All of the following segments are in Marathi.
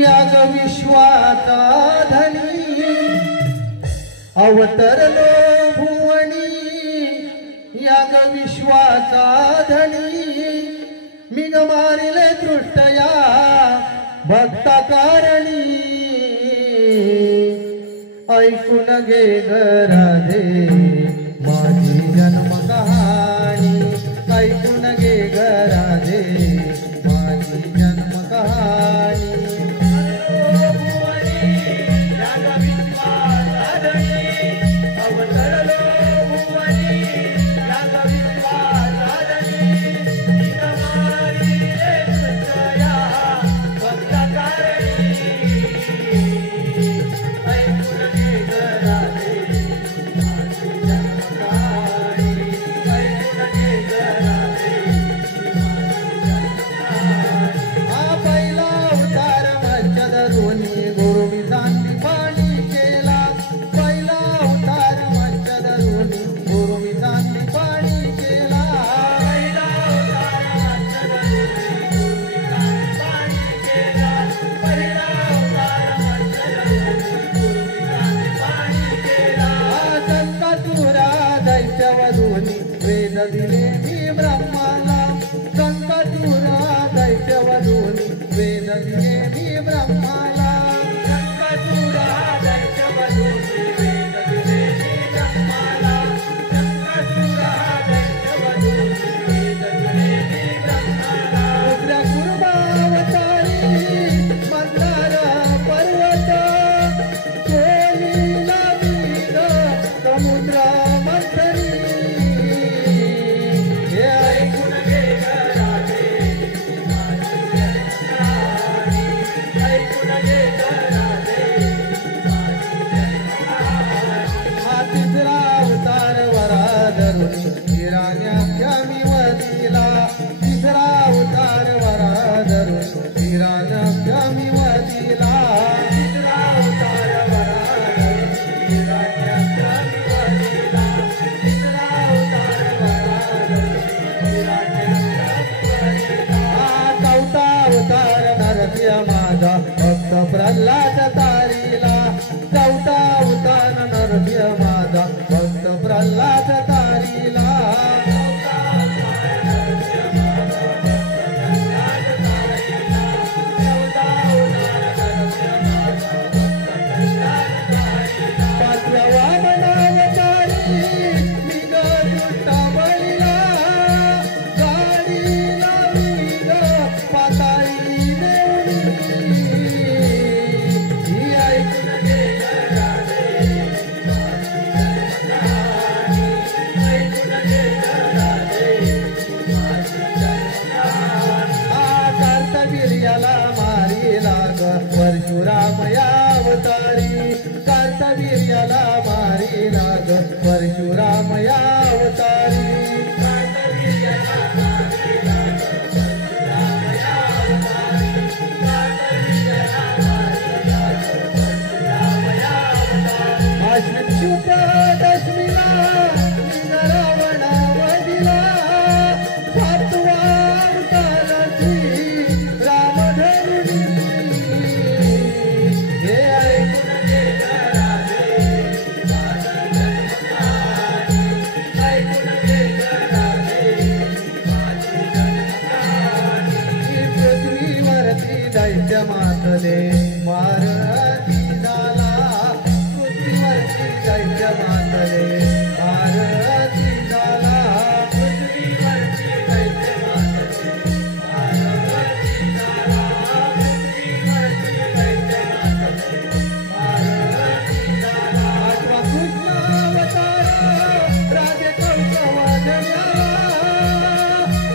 याग विश्वाचा धनी अवतरलो भुवनी याग विश्वाचा धनी मी ग मारिले दृष्टया भक्ता कारणी ऐकून घे ग राधे माझी जन्म कहाणी ऐकून घे ग राधे माझी जन्म कहाणी वेद दिले मी ब्रह्माला संकटुरा दैत्यवधूनी वेद दिले मी ब्रह्माला संकटुरा दैत्यवधूनी वेद दिले मी ब्रह्माला संकटुरा दैत्यवधूनी वेद दिले मी ब्रह्माला रुद्र कुर्मावतारी मंदार पर्वत कोलीला वीर समुद्र मंथरी हिराण्याच्या मी वदिला तिसरा उतार वरा धरून हिराण्याच्या मी वदिला तिसरा उतार वरा धरून हिराण्याच्या मी वदिला तिसरा उतार वरा धरून हिराण्याच्या मी वदिला चौथा उतार नरसिंह माझा भक्त प्रल्हाद तारीला चौथा उतार नरसिंह माझा भक्त प्रल्हाद तारीला परशुरामयावतारी कार्तवीर्याला मारी लाग परशुरामयावतारी दशमीला रावण वदिला सातवा अवताराची रामधरुणी दैत्य मातले मारती झाला पृथ्वीवरती दैत्य मातले मारती झाला पृथ्वीवरती दैत्य मातले मारती झाला पृथ्वीवरती दैत्य मातले मारती झाला आठवा कृष्णावतार राजे कंस वधला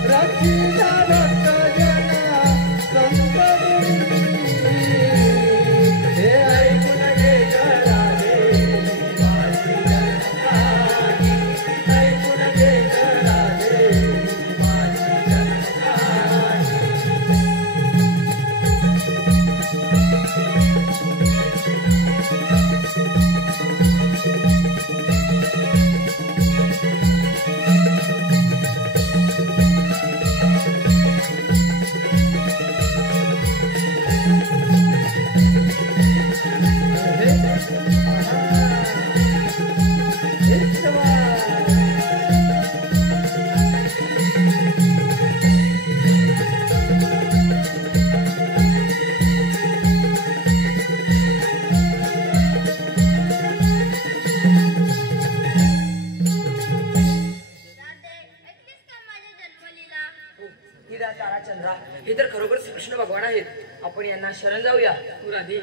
रक्षिता भक्त जना संत सूर्या तारा चंद्रा हे तर खरोखर कृष्ण भगवान आहेत. आपण यांना शरण जाऊया. राधे